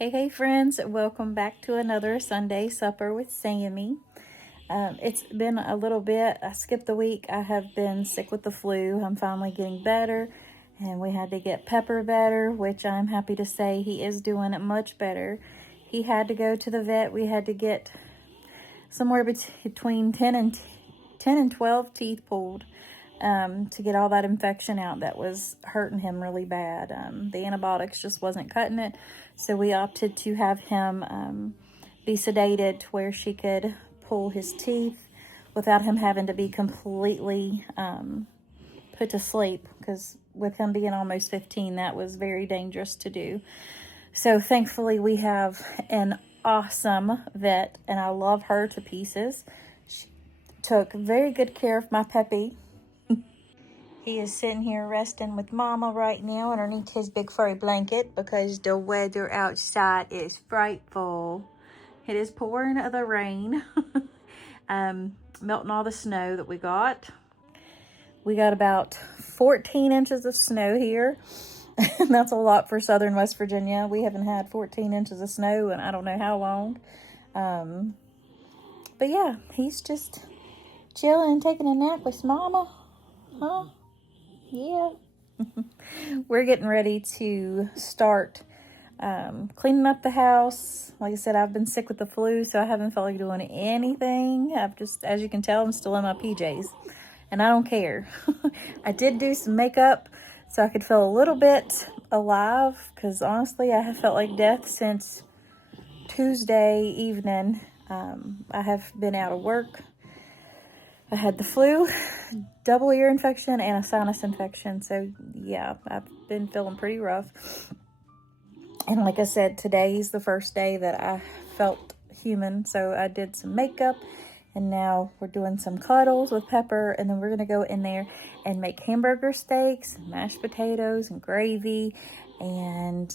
Hey friends, welcome back to another Sunday supper with Sammy. It's been a little bit. I skipped the week. I have been sick with the flu. I'm finally getting better, and we had to get Pepper better, which I'm happy to say he is doing much better. He had to go to the vet. We had to get somewhere between 10 and 12 teeth pulled to get all that infection out that was hurting him really bad. The antibiotics just wasn't cutting it, so we opted to have him be sedated to where she could pull his teeth without him having to be completely put to sleep, because with him being almost 15, that was very dangerous to do. So thankfully we have an awesome vet, and I love her to pieces. She took very good care of my puppy. He is sitting here resting with Mama right now underneath his big furry blanket because the weather outside is frightful. It is pouring the rain, melting all the snow that we got. We got about 14 inches of snow here. That's a lot for southern West Virginia. We haven't had 14 inches of snow in I don't know how long. But yeah, he's just chilling and taking a nap with Mama. Huh? Yeah. We're getting ready to start cleaning up the house. Like I said, I've been sick with the flu, so I haven't felt like doing anything. I've just, as you can tell, I'm still in my PJs, and I don't care. I did do some makeup so I could feel a little bit alive, because honestly, I have felt like death since Tuesday evening. I have been out of work. I had the flu, double ear infection, and a sinus infection. So yeah, I've been feeling pretty rough. And like I said, today's the first day that I felt human. So I did some makeup, and now we're doing some cuddles with Pepper. And then we're going to go in there and make hamburger steaks, mashed potatoes, and gravy, and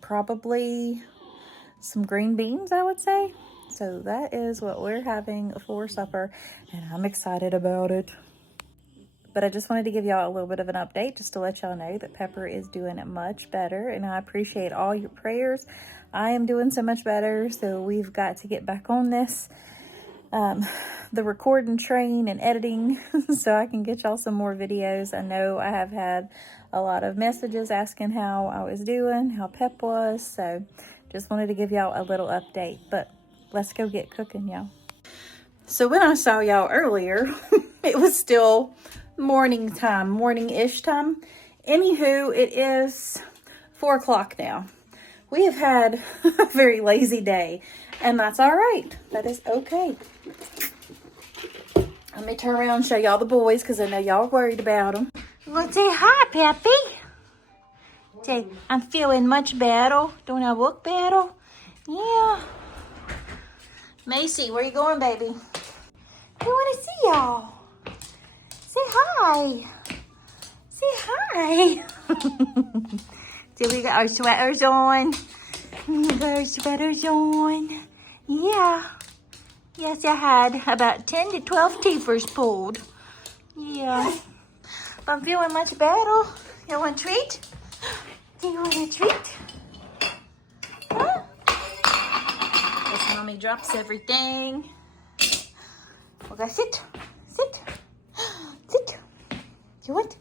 probably some green beans, I would say. So that is what we're having for supper, and I'm excited about it. But I just wanted to give y'all a little bit of an update just to let y'all know that Pepper is doing much better, and I appreciate all your prayers. I am doing so much better, so we've got to get back on this, the recording train and editing, so I can get y'all some more videos. I know I have had a lot of messages asking how I was doing, how Pep was, so just wanted to give y'all a little update. But let's go get cooking, y'all. So when I saw y'all earlier, it was still morning time, morning-ish time. Anywho, it is 4 o'clock now. We have had a very lazy day, and that's all right. That is okay. Let me turn around and show y'all the boys, because I know y'all are worried about them. Well, say hi, Peppy. Say, I'm feeling much better. Don't I look better? Yeah. Macy, where you going, baby? We want to see y'all. Say hi. Say hi. See, we got our sweaters on. We got our sweaters on. Yeah. Yes, I had about 10 to 12 teethers pulled. Yeah. But I'm feeling much better. You want a treat? Do you want a treat? Huh? As Mommy drops everything. We gotta sit. Sit. Sit. You want?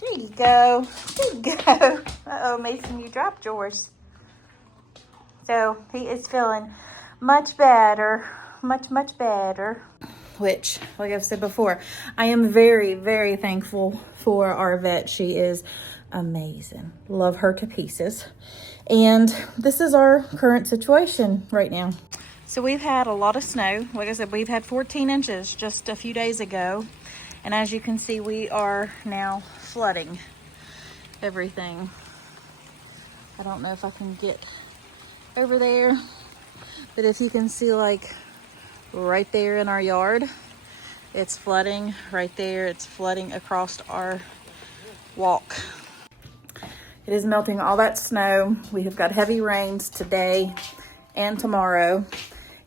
There you go. There you go. Uh-oh, Mason, you dropped yours. So he is feeling much better. Much better. Which, like I've said before, I am very, very thankful for our vet. She is amazing. Love her to pieces. And this is our current situation right now. So we've had a lot of snow. Like I said, we've had 14 inches just a few days ago. And as you can see, we are now flooding everything. I don't know if I can get over there, but if you can see, like right there in our yard, it's flooding. Right there, it's flooding across our walk. It is melting all that snow. We have got heavy rains today and tomorrow.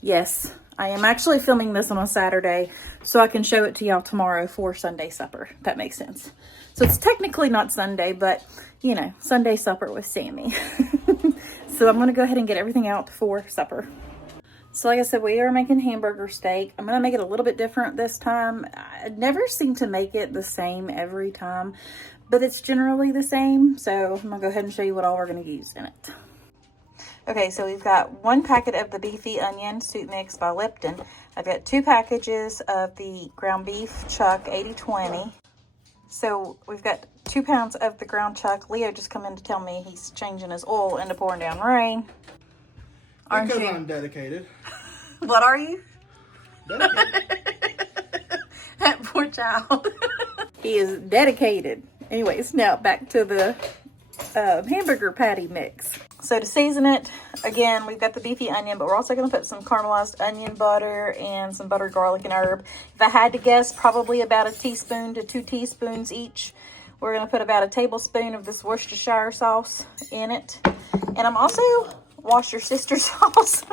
Yes, I am actually filming this on a Saturday so I can show it to y'all tomorrow for Sunday supper. If that makes sense. So it's technically not Sunday, but you know, Sunday supper with Sammy. So I'm gonna go ahead and get everything out for supper. So like I said, we are making hamburger steak. I'm gonna make it a little bit different this time. I never seem to make it the same every time, but it's generally the same. So I'm gonna go ahead and show you what all we're gonna use in it. Okay, so we've got 1 packet of the beefy onion soup mix by Lipton. I've got 2 packages of the ground beef chuck 80/20. So we've got 2 pounds of the ground chuck. Leo just come in to tell me he's changing his oil into pouring down rain. Aren't because you? I'm dedicated. What are you? Dedicated. That poor child. He is dedicated. Anyways, now back to the hamburger patty mix. So to season it, again, we've got the beefy onion, but we're also going to put some caramelized onion butter and some buttered garlic and herb. If I had to guess, probably about 1 teaspoon to 2 teaspoons each. We're going to put about 1 tablespoon of this Worcestershire sauce in it. And I'm also, Worcestershire sauce.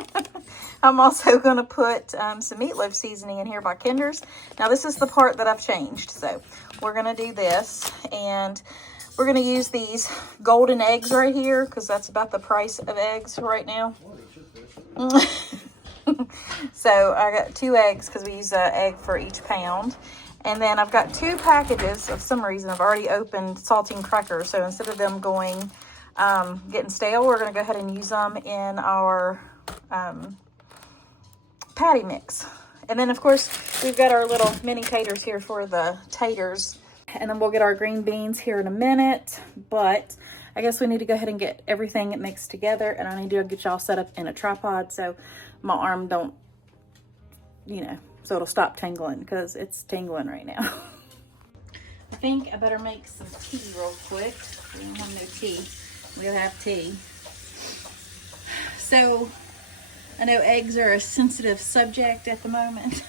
I'm also going to put some meatloaf seasoning in here by Kinder's. Now this is the part that I've changed. So we're going to do this, and we're going to use these golden eggs right here because that's about the price of eggs right now. So I got 2 eggs because we use an egg for each pound. And then I've got 2 packages, of some reason I've already opened saltine crackers. So instead of them going, getting stale, we're going to go ahead and use them in our patty mix. And then of course we've got our little mini taters here for the taters. And then we'll get our green beans here in a minute. But I guess we need to go ahead and get everything mixed together. And I need to get y'all set up in a tripod so my arm don't, you know, so it'll stop tingling because it's tingling right now. I think I better make some tea real quick. We don't have no tea. We'll have tea. So I know eggs are a sensitive subject at the moment.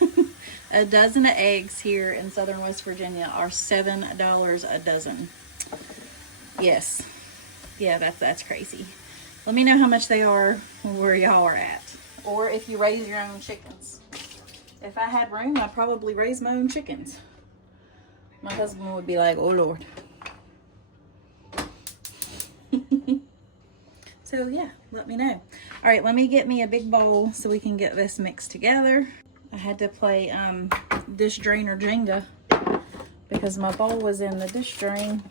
A dozen of eggs here in southern West Virginia are $7 a dozen. Yes. Yeah, that's crazy. Let me know how much they are where y'all are at. Or if you raise your own chickens. If I had room, I'd probably raise my own chickens. My husband would be like, oh Lord. So yeah, let me know. All right, let me get me a big bowl so we can get this mixed together. I had to play dish drainer Jenga because my bowl was in the dish drain.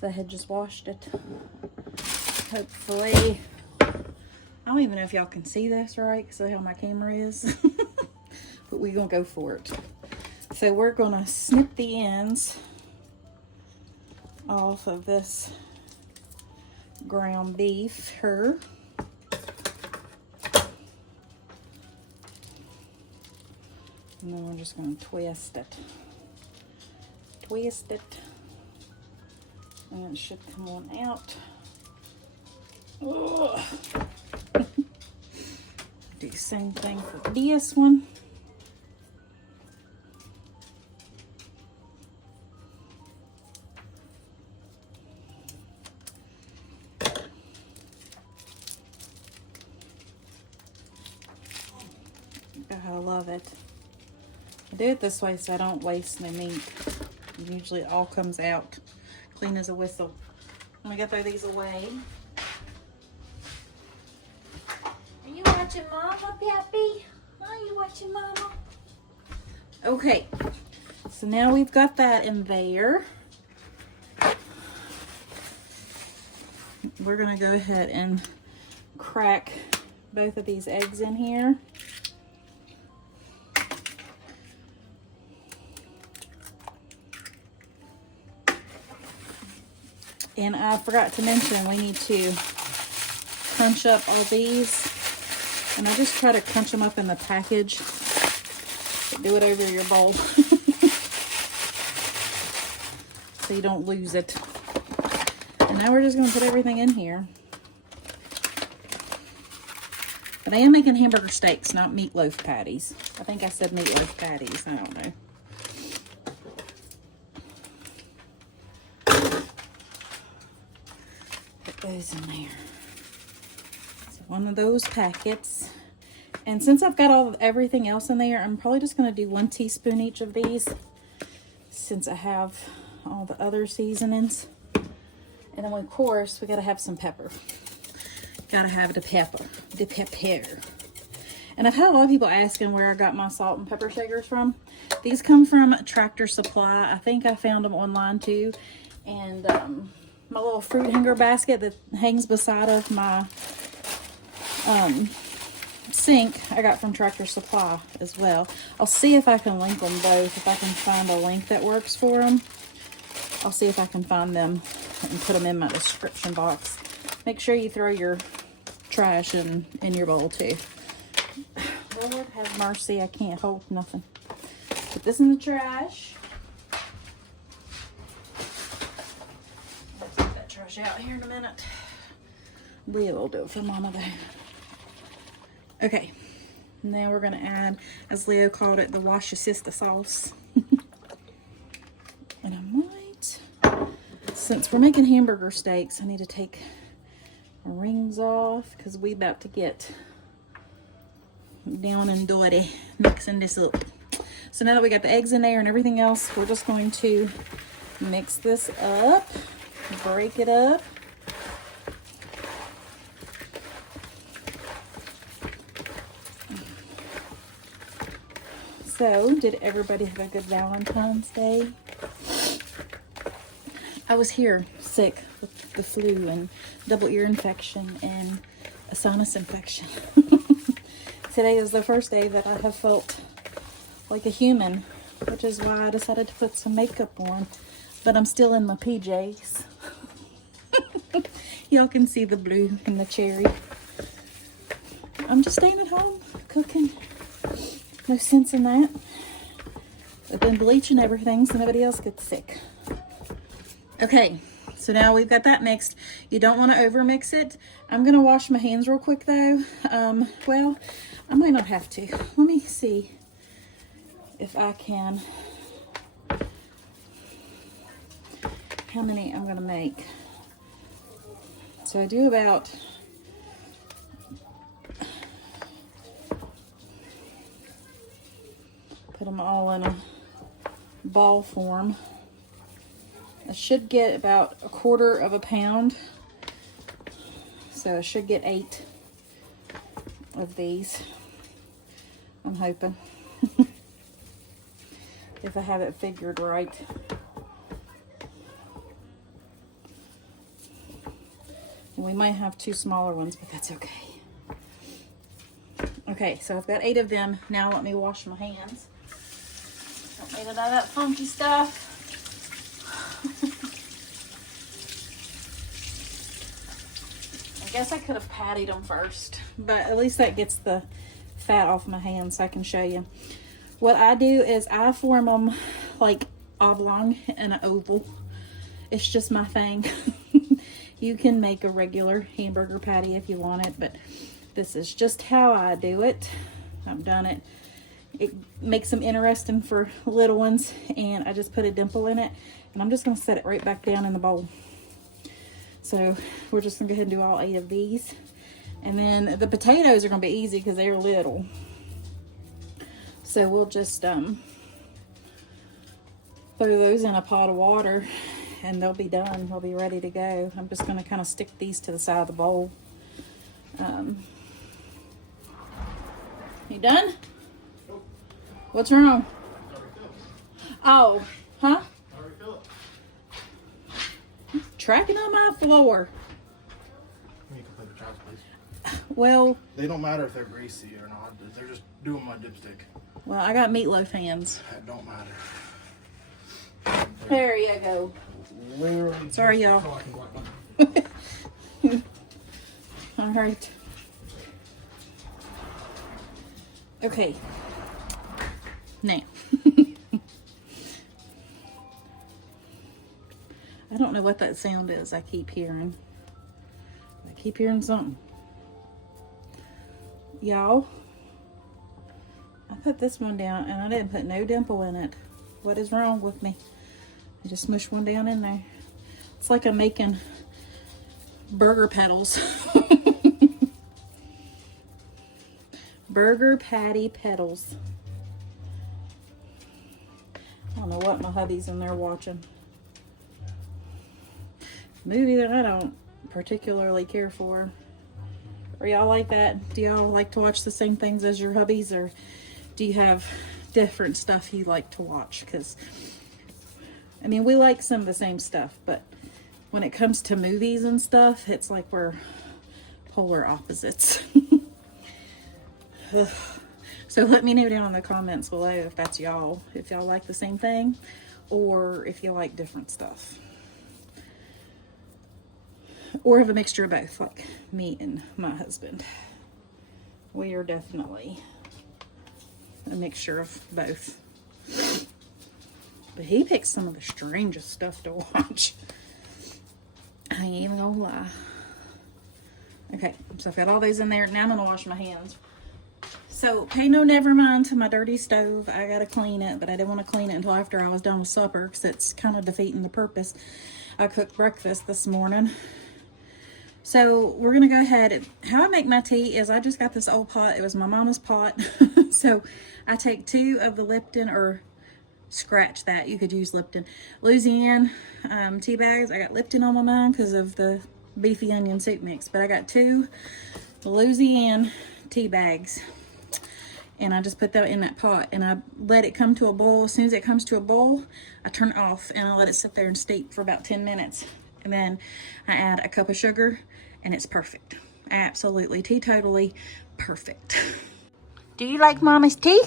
So I had just washed it. Hopefully, I don't even know if y'all can see this right because of how my camera is. But we're gonna go for it. So we're gonna snip the ends off of this ground beef here. And then we're just going to twist it. Twist it. And it should come on out. Ugh. Do the same thing for this one. I love it. I do it this way so I don't waste my meat. Usually it all comes out clean as a whistle. I'm gonna throw these away. Are you watching Mama, Pappy? Are you watching Mama? Okay, so now we've got that in there. We're gonna go ahead and crack both of these eggs in here. And I forgot to mention we need to crunch up all these. And I just try to crunch them up in the package. But do it over your bowl. So you don't lose it. And now we're just going to put everything in here. But I am making hamburger steaks, not meatloaf patties. I think I said meatloaf patties. I don't know. Goes in there. So one of those packets. And since I've got everything else in there, I'm probably just going to do 1 teaspoon each of these. since I have all the other seasonings. And then, of course, we gotta have some pepper. Gotta have the pepper. The pepper. And I've had a lot of people asking where I got my salt and pepper shakers from. These come from Tractor Supply. I think I found them online too. And my little fruit hanger basket that hangs beside of my sink, I got from Tractor Supply as well. I'll see if I can link them both. If I can find a link that works for them, I'll see if I can find them and put them in my description box. Make sure you throw your trash in your bowl too. Lord have mercy, I can't hold nothing. Put this in the trash. I'll take that trash out here in a minute. Leah will do it for Mama though. Okay, now we're gonna add, as Leo called it, the wash assista sauce. And I might, since we're making hamburger steaks, I need to take my rings off because we about to get down and dirty mixing this up. So now that we got the eggs in there and everything else, we're just going to mix this up, break it up. So, did everybody have a good Valentine's Day? I was here sick with the flu and double ear infection and a sinus infection. Today is the first day that I have felt like a human, which is why I decided to put some makeup on. But I'm still in my PJs. Y'all can see the blue and the cherry. I'm just staying at home, cooking. No sense in that. I've been bleaching everything so nobody else gets sick. Okay, so now we've got that mixed. You don't want to over mix it. I'm gonna wash my hands real quick though. Well, I might not have to. Let me see if I can. How many I'm gonna make. So I do about put them all in a ball form. I should get about 1/4 pound. So I should get 8 of these. I'm hoping. If I have it figured right. And we might have 2 smaller ones, but that's okay. Okay, so I've got 8 of them. Now let me wash my hands. Don't need none of that funky stuff. I guess I could have patted them first, but at least that gets the fat off my hands so I can show you. What I do is I form them like oblong and an oval. It's just my thing. You can make a regular hamburger patty if you want it, but this is just how I do it. I've done it. It makes them interesting for little ones, and I just put a dimple in it, and I'm just going to set it right back down in the bowl. So we're just going to go ahead and do all 8 of these. And then the potatoes are going to be easy because they're little. So we'll just throw those in a pot of water and they'll be done. They'll be ready to go. I'm just going to kind of stick these to the side of the bowl. You done? Nope. What's wrong? Oh, huh? Tracking on my floor. Can you complete the chops, please? Well, They don't matter if they're greasy or not. They're just doing my dipstick. well, I got meatloaf hands. That don't matter. There you go. Literally. Sorry, y'all. So I can wipe my- All right. Okay. Now. I don't know what that sound is I keep hearing. I keep hearing something. Y'all, I put this one down and I didn't put no dimple in it. What is wrong with me? I just smushed one down in there. It's like I'm making burger petals. Burger patty petals. I don't know what my hubby's in there watching. Movie that I don't particularly care for. Are y'all like that? Do y'all like to watch the same things as your hubbies, or do you have different stuff you like to watch? Because, I mean, we like some of the same stuff, but when it comes to movies and stuff, it's like we're polar opposites. So let me know down in the comments below if that's y'all, if y'all like the same thing or if you like different stuff. Or have a mixture of both, like me and my husband. We are definitely a mixture of both. But he picks some of the strangest stuff to watch. I ain't even gonna lie. Okay, so I've got all those in there. Now I'm gonna wash my hands. So, pay no never mind to my dirty stove. I gotta clean it, but I didn't want to clean it until after I was done with supper because it's kind of defeating the purpose. I cooked breakfast this morning. So, we're gonna go ahead. How I make my tea is I just got this old pot. It was my mama's pot. So, I take 2 of the Lipton, or scratch that, you could use Lipton, Louisiana tea bags. I got Lipton on my mind because of the beefy onion soup mix, but I got 2 Louisiana tea bags. And I just put that in that pot and I let it come to a boil. As soon as it comes to a boil, I turn it off and I let it sit there and steep for about 10 minutes. And then I add a cup of sugar and it's perfect. Absolutely, teetotally perfect. Do you like Mama's tea?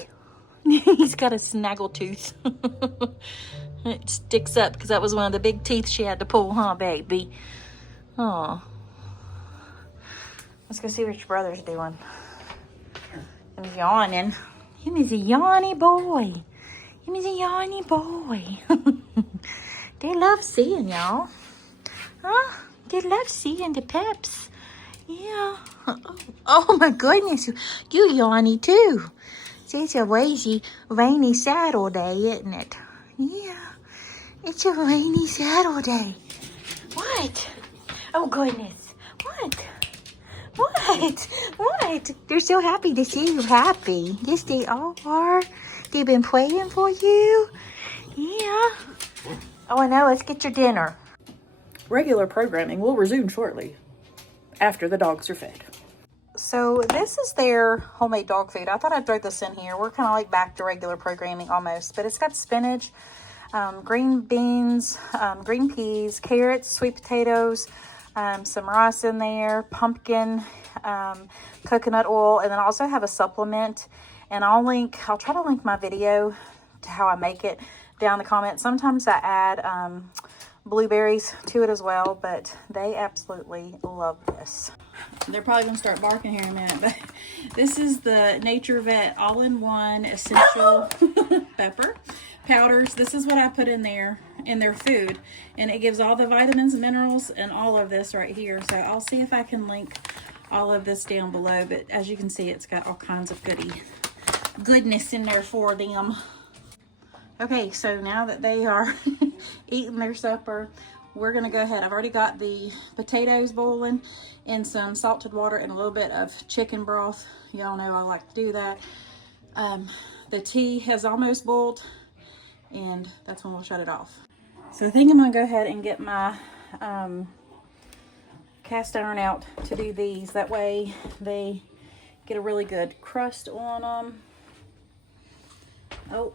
He's got a snaggle tooth. It sticks up because that was one of the big teeth she had to pull, huh, baby? Oh. Let's go see what your brother's doing. He's yawning. Him is a yawny boy. Him is a yawny boy. They love seeing y'all. Huh? They love seeing the peps. Yeah. Oh my goodness. You yawny too. It's a lazy, rainy Saturday, isn't it? Yeah. It's a rainy Saturday. What? Oh goodness. What? What? They're so happy to see you happy. Yes, they are. They've been praying for you. Yeah. Oh, I know. Let's get your dinner. Regular programming will resume shortly after the dogs are fed. So this is their homemade dog food. I thought I'd throw this in here. We're kind of like back to regular programming almost, but it's got spinach, green beans, green peas, carrots, sweet potatoes, some rice in there, pumpkin, coconut oil, and then I also have a supplement. And I'll try to link my video to how I make it down in the comments. Sometimes I add blueberries to it as well, but they absolutely love this. They're probably gonna start barking here in a minute, but this is the Nature Vet all-in-one essential pepper powders. This is what I put in their food, and it gives all the vitamins and minerals and all of this right here. So I'll see if I can link all of this down below, but as you can see, it's got all kinds of goodness in there for them. Okay, so now that they are eating their supper, we're gonna go ahead. I've already got the potatoes boiling in some salted water and a little bit of chicken broth. Y'all know I like to do that. The tea has almost boiled, and that's when we'll shut it off. So I think I'm gonna go ahead and get my cast iron out to do these. That way they get a really good crust on them. Oh.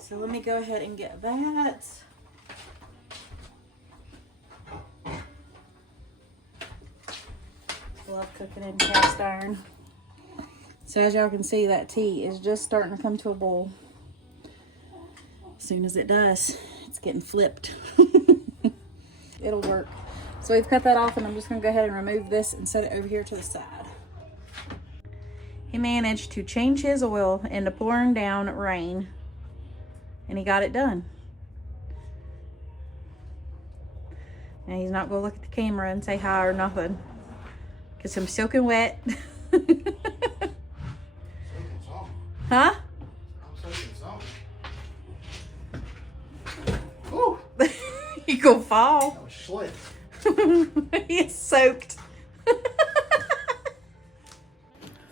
So let me go ahead and get that. Love cooking in cast iron. So as y'all can see, that tea is just starting to come to a boil. As soon as it does, it's getting flipped. It'll work. So we've cut that off, and I'm just gonna go ahead and remove this and set it over here to the side. He managed to change his oil into pouring down rain, and he got it done. And he's not gonna look at the camera and say hi or nothing, because I'm soaking wet. Huh? I'm soaking some. Ooh. You gonna fall. That was slick. He's soaked.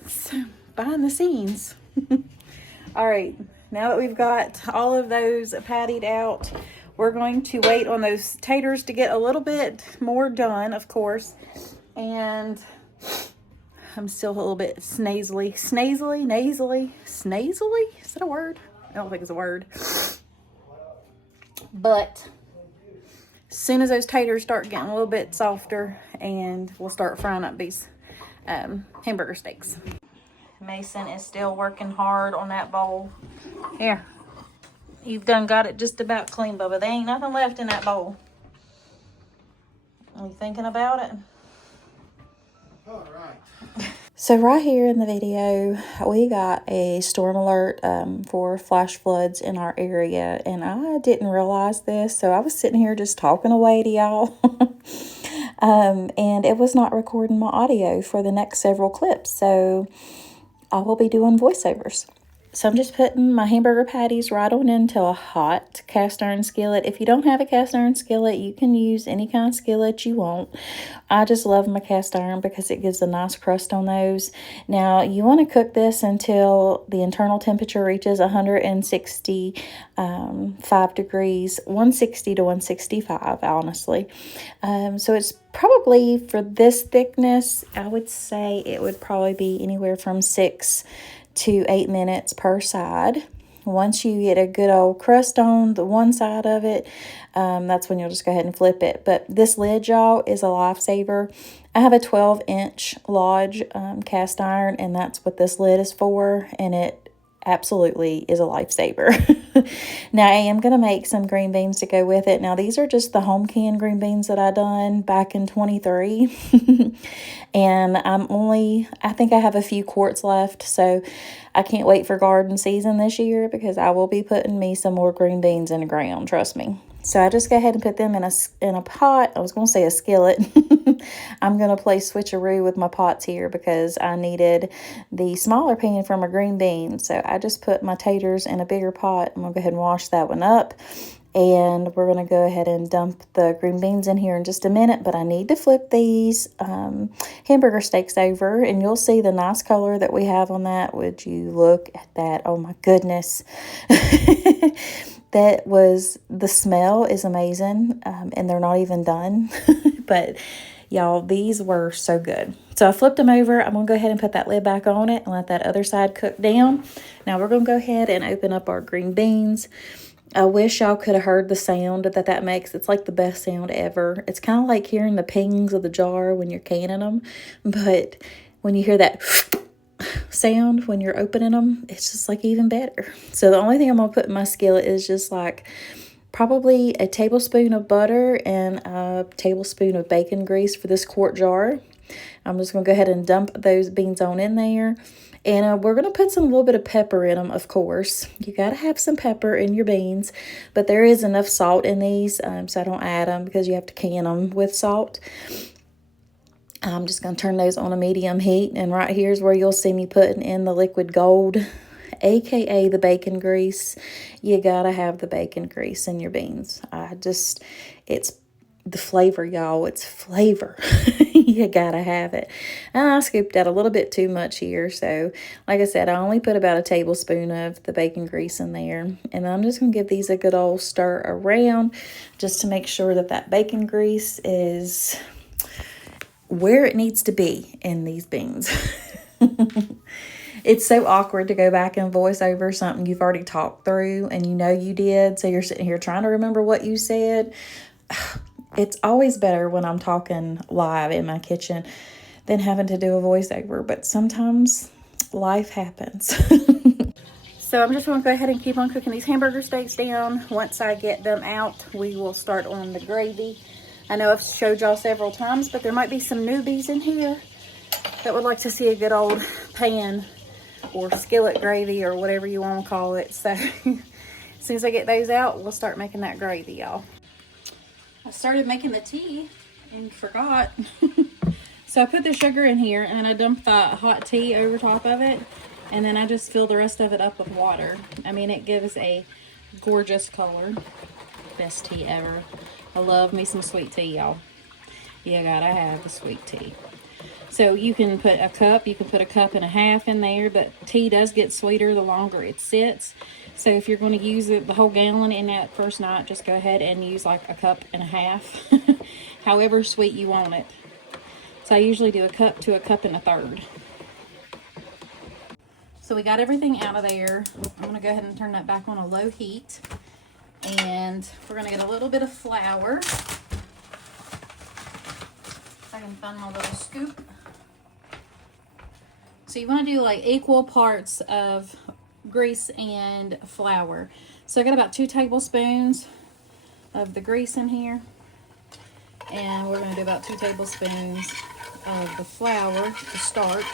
So, behind the scenes, All right, now that we've got all of those pattied out, we're going to wait on those taters to get a little bit more done, of course. And I'm still a little bit nasally. Is that a word? I don't think it's a word. But as soon as those taters start getting a little bit softer, and we'll start frying up these hamburger steaks. Mason is still working hard on that bowl. Here, you've done got it just about clean, Bubba. There ain't nothing left in that bowl. Are you thinking about it? All right. So right here in the video, we got a storm alert for flash floods in our area, and I didn't realize this, so I was sitting here just talking away to y'all. And it was not recording my audio for the next several clips, so I will be doing voiceovers. So I'm just putting my hamburger patties right on into a hot cast iron skillet. If you don't have a cast iron skillet, you can use any kind of skillet you want. I just love my cast iron because it gives a nice crust on those. Now, you want to cook this until the internal temperature reaches 165 degrees, 160 to 165, honestly. So it's probably, for this thickness, I would say it would probably be anywhere from 6 to 8 minutes per side. Once you get a good old crust on the one side of it, that's when you'll just go ahead and flip it. But this lid, y'all, is a lifesaver. I have a 12-inch Lodge cast iron, and that's what this lid is for, and it absolutely is a lifesaver. Now, I am going to make some green beans to go with it. Now, these are just the home canned green beans that I done back in 23. And I think I have a few quarts left, so I can't wait for garden season this year because I will be putting me some more green beans in the ground, trust me. So I just go ahead and put them in a pot. I was going to say a skillet. I'm going to play switcheroo with my pots here because I needed the smaller pan for my green beans. So I just put my taters in a bigger pot. I'm going to go ahead and wash that one up. And we're going to go ahead and dump the green beans in here in just a minute. But I need to flip these hamburger steaks over. And you'll see the nice color that we have on that. Would you look at that? Oh my goodness. The smell is amazing. And they're not even done. But y'all, these were so good. So I flipped them over. I'm going to go ahead and put that lid back on it and let that other side cook down. Now we're going to go ahead and open up our green beans. I wish y'all could have heard the sound that makes. It's like the best sound ever. It's kind of like hearing the pings of the jar when you're canning them. But when you hear that sound when you're opening them, it's just like even better. So the only thing I'm going to put in my skillet is just like probably a tablespoon of butter and a tablespoon of bacon grease for this quart jar. I'm just going to go ahead and dump those beans on in there. And we're going to put some little bit of pepper in them, of course. You got to have some pepper in your beans. But there is enough salt in these, so I don't add them because you have to can them with salt. I'm just going to turn those on a medium heat. And right here is where you'll see me putting in the liquid gold, aka the bacon grease. You got to have the bacon grease in your beans. It's the flavor, y'all. It's flavor. You gotta have it. And I scooped out a little bit too much here. So, like I said, I only put about a tablespoon of the bacon grease in there. And I'm just going to give these a good old stir around just to make sure that bacon grease is where it needs to be in these beans. It's so awkward to go back and voice over something you've already talked through and you know you did. So you're sitting here trying to remember what you said. It's always better when I'm talking live in my kitchen than having to do a voiceover, but sometimes life happens. So I'm just going to go ahead and keep on cooking these hamburger steaks down. Once I get them out, we will start on the gravy. I know I've showed y'all several times, but there might be some newbies in here that would like to see a good old pan or skillet gravy or whatever you want to call it. So as soon as I get those out, we'll start making that gravy, y'all. I started making the tea and forgot. So I put the sugar in here and then I dumped the hot tea over top of it. And then I just fill the rest of it up with water. I mean, it gives a gorgeous color. Best tea ever. I love me some sweet tea, y'all. You gotta have the sweet tea. So you can put a cup, you can put a cup and a half in there, but tea does get sweeter the longer it sits. So if you're going to use it the whole gallon in that first night, just go ahead and use like a cup and a half, however sweet you want it. So I usually do a cup to a cup and a third. So we got everything out of there. I'm going to go ahead and turn that back on a low heat. And we're going to get a little bit of flour. If I can find my little scoop. So you want to do like equal parts of grease and flour. So I got about 2 tablespoons of the grease in here. And we're going to do about 2 tablespoons of the flour to start.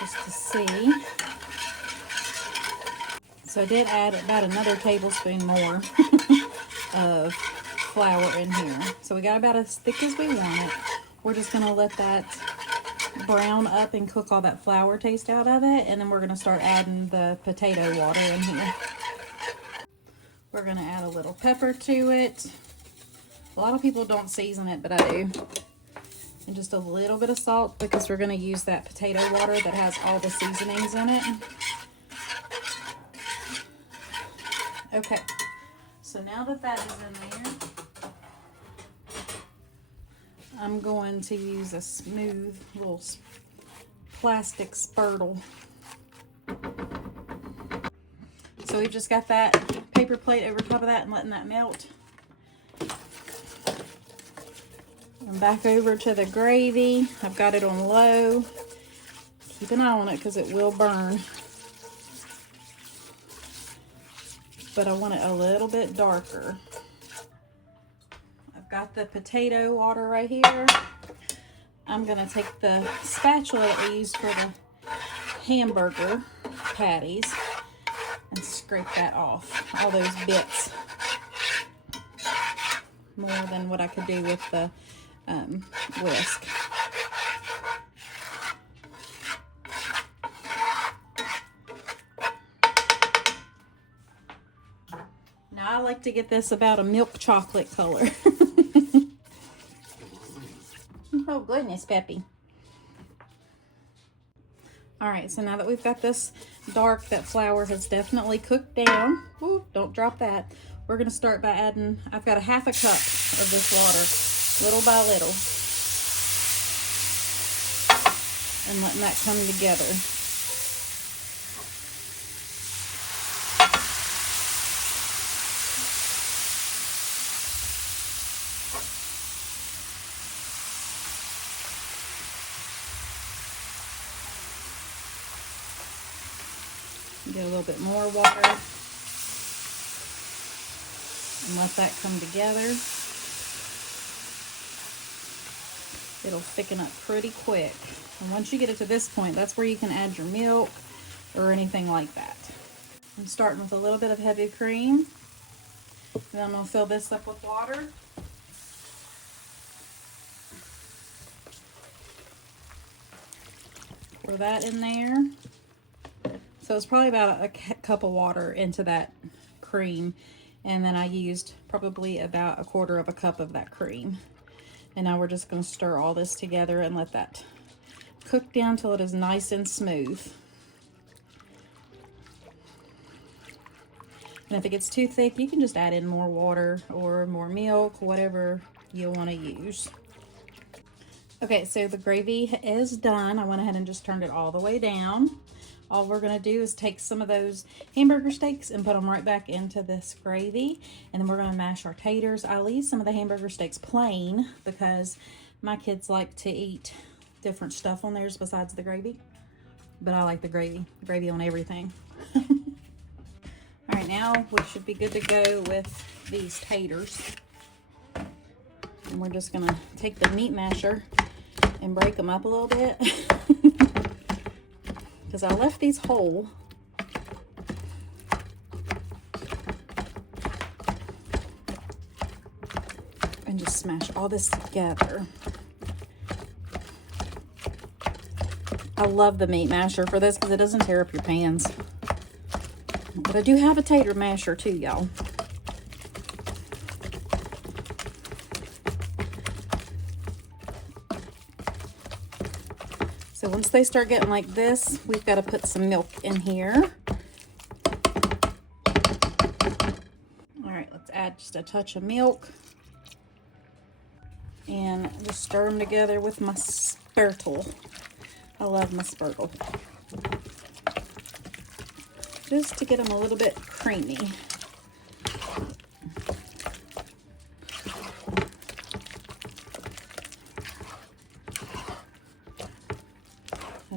Just to see. So I did add about another tablespoon more of flour in here. So we got about as thick as we want it. We're just going to let that brown up and cook all that flour taste out of it. And then we're going to start adding the potato water in here. We're going to add a little pepper to it. A lot of people don't season it, but I do. And just a little bit of salt because we're going to use that potato water that has all the seasonings in it. Okay, so now that that is in there, I'm going to use a smooth little plastic spurtle. So we've just got that paper plate over top of that and letting that melt. And back over to the gravy. I've got it on low. Keep an eye on it because it will burn. But I want it a little bit darker. I've got the potato water right here. I'm going to take the spatula that we used for the hamburger patties and scrape that off, all those bits. More than what I could do with the whisk. Now I like to get this about a milk chocolate color. Oh goodness, Peppy. Alright, so now that we've got this dark, that flour has definitely cooked down. Ooh, don't drop that. We're going to start by adding, I've got a half a cup of this water, little by little. And letting that come together. Get a little bit more water and let that come together. It'll thicken up pretty quick. And once you get it to this point, that's where you can add your milk or anything like that. I'm starting with a little bit of heavy cream. And then I'm going to fill this up with water. Pour that in there. So it's probably about a cup of water into that cream. And then I used probably about 1/4 of a cup of that cream. And now we're just going to stir all this together and let that cook down till it is nice and smooth. And if it gets too thick, you can just add in more water or more milk, whatever you want to use. Okay, so the gravy is done. I went ahead and just turned it all the way down. All we're going to do is take some of those hamburger steaks and put them right back into this gravy. And then we're going to mash our taters. I leave some of the hamburger steaks plain because my kids like to eat different stuff on theirs besides the gravy. But I like the gravy on everything. All right, now we should be good to go with these taters. And we're just going to take the meat masher and break them up a little bit. Because I left these whole. And just smash all this together. I love the meat masher for this because it doesn't tear up your pans. But I do have a tater masher too, y'all. So once they start getting like this, we've got to put some milk in here. All right, let's add just a touch of milk. And just stir them together with my spurtle. I love my spurtle. Just to get them a little bit creamy.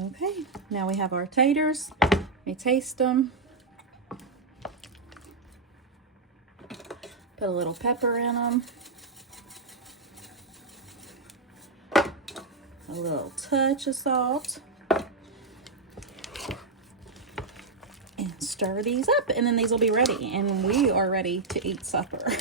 Okay, now we have our taters. Let me taste them. Put a little pepper in them. A little touch of salt. And stir these up, and then these will be ready. And we are ready to eat supper.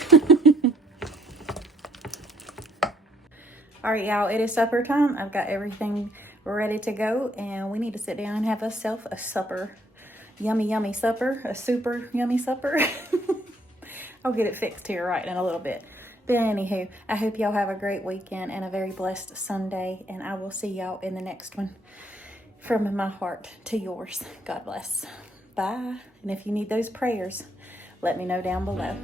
All right, y'all, it is supper time. I've got everything ready to go, and we need to sit down and have ourselves a supper. Yummy, yummy supper. A super yummy supper. I'll get it fixed here right in a little bit. But anywho, I hope y'all have a great weekend and a very blessed Sunday, and I will see y'all in the next one. From my heart to yours. God bless. Bye. And if you need those prayers, let me know down below.